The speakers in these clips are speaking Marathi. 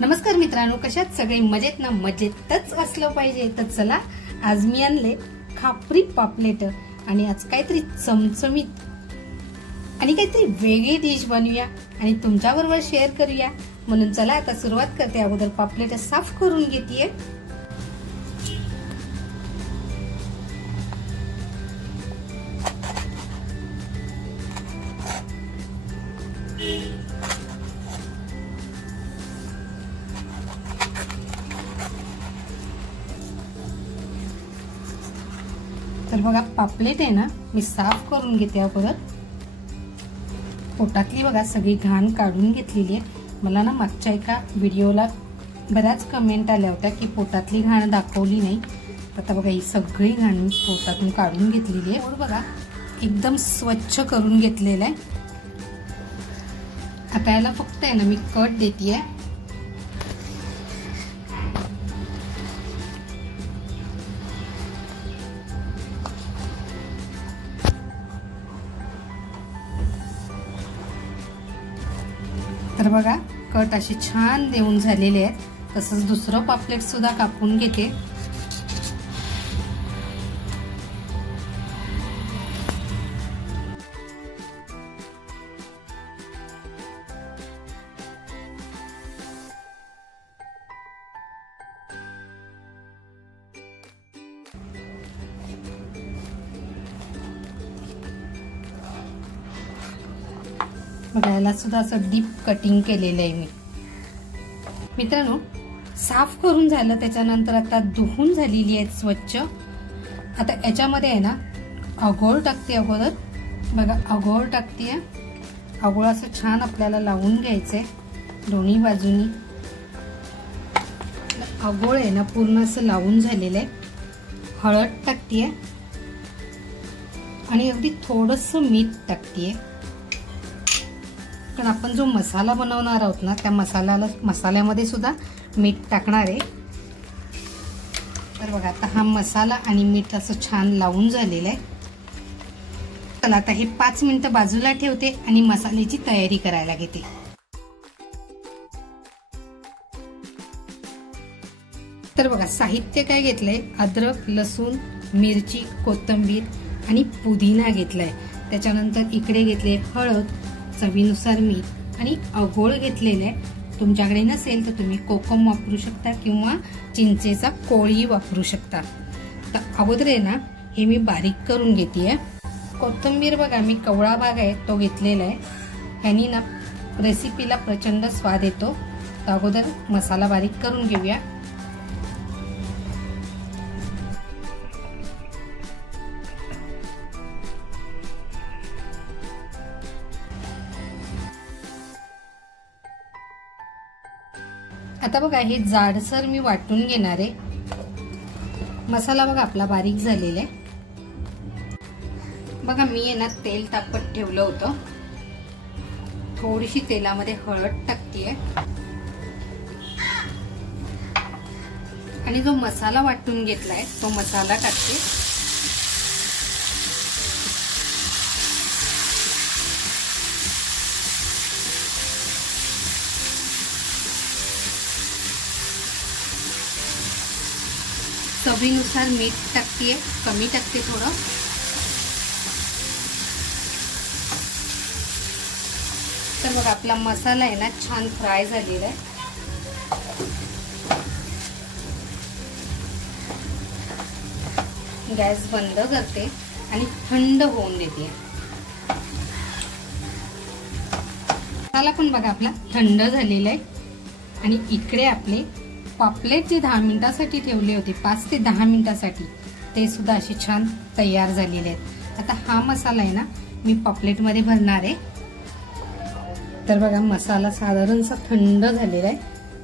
नमस्कार मित्रांनो, कशात सगळे मजेत ना? मजेतच असलं पाहिजे. तर चला, आज मी आणले खापरी पापलेट आणि आज काहीतरी चमचमीत आणि काहीतरी वेगळी डिश बनवूया आणि तुमच्याबरोबर शेअर करूया. म्हणून चला आता सुरुवात करते. अगोदर पापलेट साफ करून घेतेय. तर बघा, पापलेट आहे ना, मी साफ करून घेते. अगोदर पोटातली बघा सगळी घाण काढून घेतलेली आहे. मला ना मागच्या एका व्हिडिओला बऱ्याच कमेंट आल्या होत्या की पोटातली घाण दाखवली नाही. आता बघा, ही सगळी घाण पोटातून काढून घेतलेली आहे. बघा, एकदम स्वच्छ करून घेतलेलं आहे. आता याला फक्त आहे ना मी कट देतेय. तर बघा, कट असे छान देऊन झालेले आहेत. तसंच दुसरं पापलेट सुद्धा कापून घेते. बघायला सुद्धा असं डीप कटिंग केलेलं आहे मी. मित्रांनो, साफ करून झालं त्याच्यानंतर आता धुवून झालेली आहेत स्वच्छ. आता याच्यामध्ये आहे ना आगोळ टाकते. अगोदर बघा, आगोळ टाकते. आगोळ असं छान आपल्याला लावून घ्यायचंय दोन्ही बाजूनी. आगोळ आहे ना पूर्ण असं लावून झालेलं आहे. हळद टाकते आणि अगदी थोडंसं मीठ टाकते. पण आपण जो मसाला बनवणार आहोत ना, त्या मसाल्यामध्ये सुद्धा मीठ टाकणार आहे. तर बघा, आता हा मसाला आणि मीठ असं छान लावून झालेलं आहे. चला, आता हे 5 मिनिटं बाजूला ठेवते आणि मसाल्याची तयारी करायला घेते. तर बघा, साहित्य काय घेतलंय: अद्रक, लसूण, मिरची, कोथिंबीर आणि पुदिना घेतलाय. त्याच्यानंतर इकडे घेतले हळद, चवीनुसार मीठ आणि आगोळ घेतलेले आहे. तुमच्याकडे नसेल तर तुम्ही कोकम वापरू शकता किंवा चिंचेचा कोळी वापरू शकता. तर अगोदर आहे ना हे मी बारीक करून घेतेय. कोथिंबीर बघा, मी कवळा भाग आहे तो घेतलेला आहे. ह्यानी ना रेसिपीला प्रचंड स्वाद येतो. तर अगोदर मसाला बारीक करून घेऊया. आता बघा, हे जाडसर मी वाटून घेणार आहे. मसाला बघा आपला बारीक झालेला आहे. बघा, मी आहे ना तेल तापत ठेवलं होतं. थोडीशी तेलामध्ये हळद टाकतेय आणि जो मसाला वाटून घेतलाय तो मसाला टाकते. चवीनुसार मीठ टाकते, कमी टाकते थोडं. तर बघा, आपला मसाला आहे ना छान फ्राय झालेला आहे. गॅस बंद करते आणि थंड होऊन देते. मसाला पण बघा आपला थंड झालेला आहे. आणि इकडे आपले पापलेट जे 10 मिनिटासाठी ठेवले होते, 5 ते 10 मिनिटासाठी, ते सुद्धा असे छान तयार झालेले आहेत. आता हा मसाला आहे ना मी पापलेट मध्ये भरणार आहे. तर बघा, मसाला साधारणसा थंड झालेला आहे.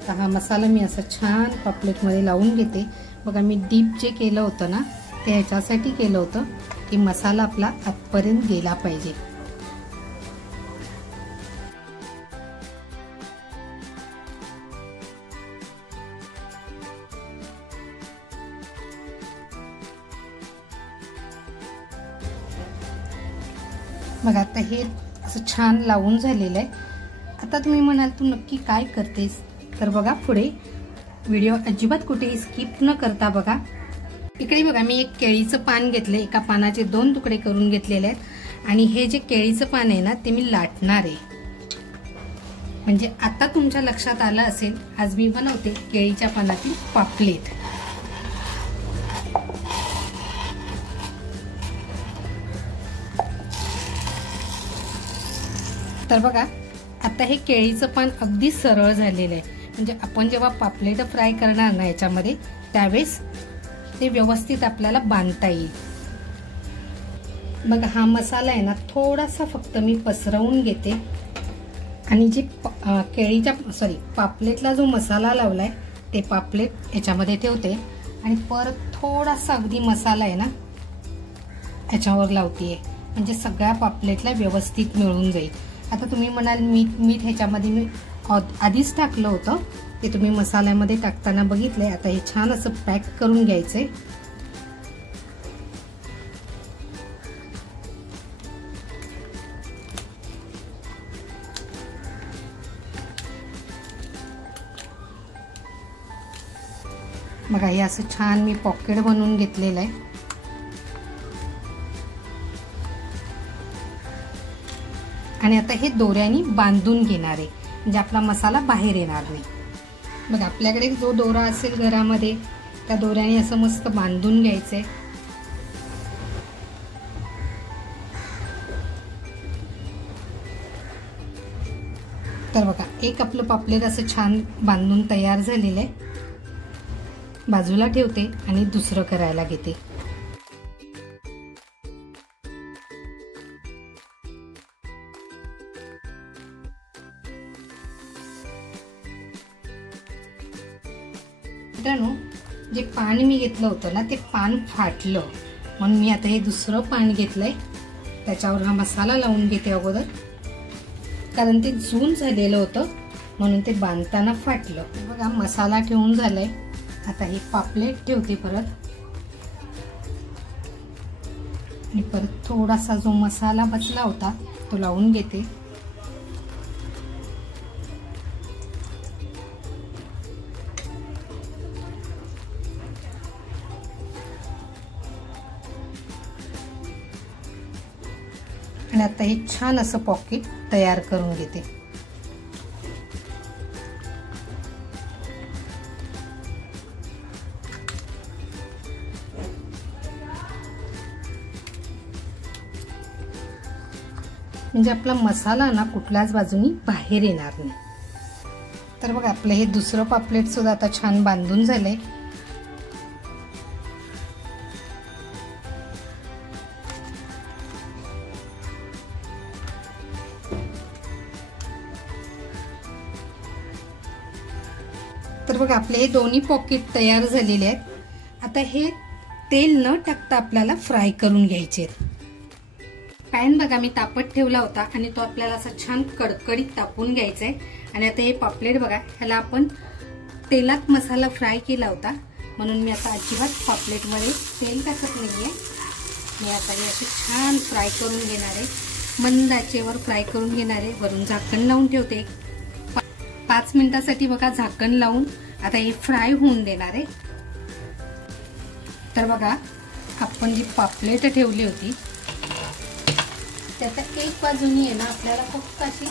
तर हा मसाला मी असं छान पापलेट मध्ये लावून घेते. बघा, मी डीप जे केलं होतं ना ते ह्याच्यासाठी केलं होतं की मसाला आपला आतपर्यंत गेला पाहिजे. बघा, आता हे असं छान लावून झालेलं आहे. आता तुम्ही म्हणाल तू नक्की काय करतेस, तर बघा पुढे व्हिडिओ अजिबात कुठेही स्किप न करता बघा. इकडे बघा मी एक केळीचं पान घेतले, एका पानाचे 2 तुकडे करून घेतलेले आहेत आणि हे जे केळीचं पान आहे ना ते मी लाटणार आहे. म्हणजे आता तुमच्या लक्षात आलं असेल आज मी बनवते केळीच्या पानातील पापलेट. तर बघा आता हे केळीचं पान अगदी सरळ झालेलं आहे. म्हणजे आपण जेव्हा पापलेट फ्राय करणार ना याच्यामध्ये त्यावेळेस ते व्यवस्थित आपल्याला बांधता येईल. बघा हा मसाला आहे ना थोडासा फक्त मी पसरवून घेते आणि जे पापलेटला जो मसाला लावलाय ते पापलेट याच्यामध्ये ठेवते आणि परत थोडासा अगदी मसाला आहे ना याच्यावर लावते, म्हणजे सगळ्या पापलेटला व्यवस्थित मिळून जाईल. आता तुम्ही म्हणाल मीठ ह्याच्यामध्ये मी आधीच टाकलं होतं, ते तुम्ही मसाल्यामध्ये टाकताना बघितलंय. आता हे छान असं पॅक करून घ्यायचंय. बघा हे असं छान मी पॉकेट बनवून घेतलेलं आहे. आणि आता हे दोऱ्याने बांधून घेणार आहे, म्हणजे आपला मसाला बाहेर येणार नाही. बघा आपल्याकडे जो दोरा असेल घरामध्ये त्या दोऱ्याने असं मस्त बांधून घ्यायचंय. तर बघा एक आपलं पापलेट असं छान बांधून तयार झालेलं आहे. बाजूला ठेवते आणि दुसरं करायला घेते. मित्रांनो जे पान मी घेतलं होतं ना ते पान फाटलं, म्हणून मी आता हे दुसरं पान घेतलंय. त्याच्यावर हा मसाला लावून घेते अगोदर, कारण ते जून झालेलं होतं म्हणून ते बांधताना फाटलं. बघा मसाला ठेवून झालाय. आता हे पापलेट ठेवते परत आणि परत थोडासा जो मसाला बचला होता तो लावून घेते. आणि आता हे छान असं पॉकेट तयार करून घेते. म्हणजे आपला मसाला ना कुठल्याच बाजूनी बाहेर येणार नाही. तर बघा आपलं हे दुसरं पापलेट सुद्धा आता छान बांधून झालंय. तर बघा आपले हे दोन्ही पॉकेट तयार झालेले आहेत. आता हे तेल न टाकता आपल्याला फ्राय करून घ्यायचे. पॅन बघा मी तापत ठेवला होता आणि तो आपल्याला असा छान कडकडीत तापून घ्यायचा आहे. आणि आता हे पापलेट बघा ह्याला आपण तेलात मसाला फ्राय केला होता, म्हणून मी आता अजिबात पापलेटमध्ये तेल टाकत नाहीये. मी आता हे असे छान फ्राय करून घेणार आहे, मंद आचेवर फ्राय करून घेणार आहे. वरून झाकण लावून ठेवते 5 मिनिटासाठी. बघा झाकण लावून आता हे फ्राय होऊन देणार आहे. तर बघा आपण जी पापलेट ठेवली होती त्याचा एक बाजूनी आहे ना आपल्याला फक्त अशी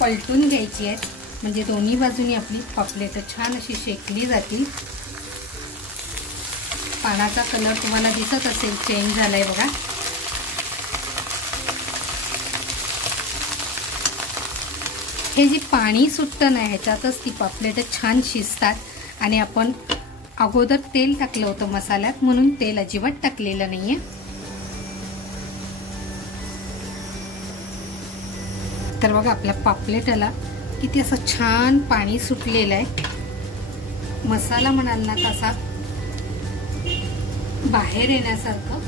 पलटून घ्यायची आहे, म्हणजे दोन्ही बाजूनी आपली पापलेट छान अशी शेकली जातील. पानाचा कलर तुम्हाला दिसत असेल चेंज झालाय बघा. हे जे पाणी सुटतं ना ह्याच्यातच ती पापलेट छान शिजतात. आणि आपण अगोदर तेल टाकलं होतं मसाल्यात, म्हणून तेल अजिबात टाकलेलं नाहीये. तर बघा आपल्या पापलेटला किती असं छान पाणी सुटलेलं आहे. मसाला म्हणाल ना तसा बाहेर येण्यासारखं.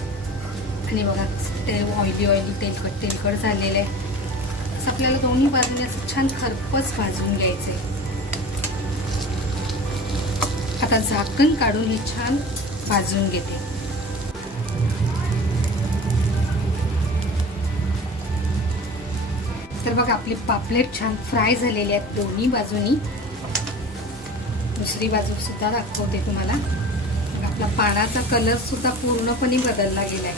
आणि बघा ते ऑइली तेलकट झालेलं आहे. असं आपल्याला दोन्ही बाजूने असं छान खरपूस भाजून घ्यायचंय. आता झाकण काढून हे छान भाजून घेते. तर बघा आपले पापलेट छान फ्राय झालेले आहेत दोन्ही बाजूनी. दुसरी बाजू सुद्धा दाखवते तुम्हाला. आपला पानाचा कलर सुद्धा पूर्णपणे बदलला गेलाय.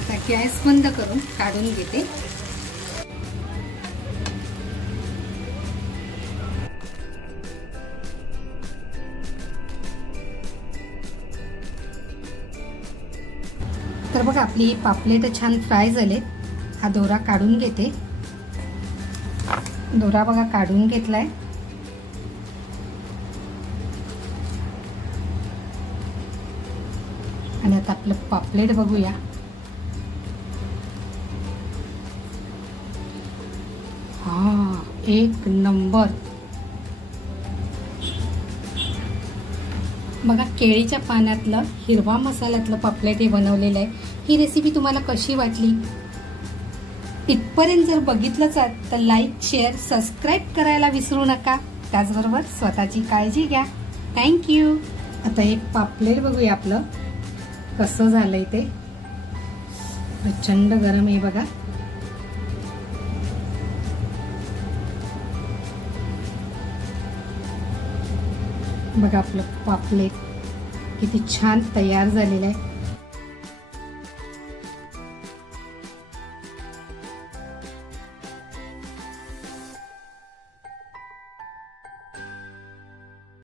आता गॅस बंद करून काढून घेते. तर बघा आपली पापलेट छान फ्राय झाले. हा दोरा काढून घेते. दोरा बघा काढून घेतलाय. आणि आता आपलं पापलेट बघूया. हा एक नंबर. बघा केळीच्या पाण्यातलं हिरवा मसाल्यातलं पापलेट हे बनवलेलं आहे. ही रेसिपी तुम्हाला कशी वाटली? इथपर्यंत जर बघितलंच तर लाईक शेअर सबस्क्राईब करायला विसरू नका. त्याचबरोबर स्वतःची काळजी घ्या. थँक्यू. आता एक पापलेट बघूया आपलं कसं झालंय ते. प्रचंड गरम आहे बघा. बघा आपलं पापलेट किती छान तयार झालेलं आहे.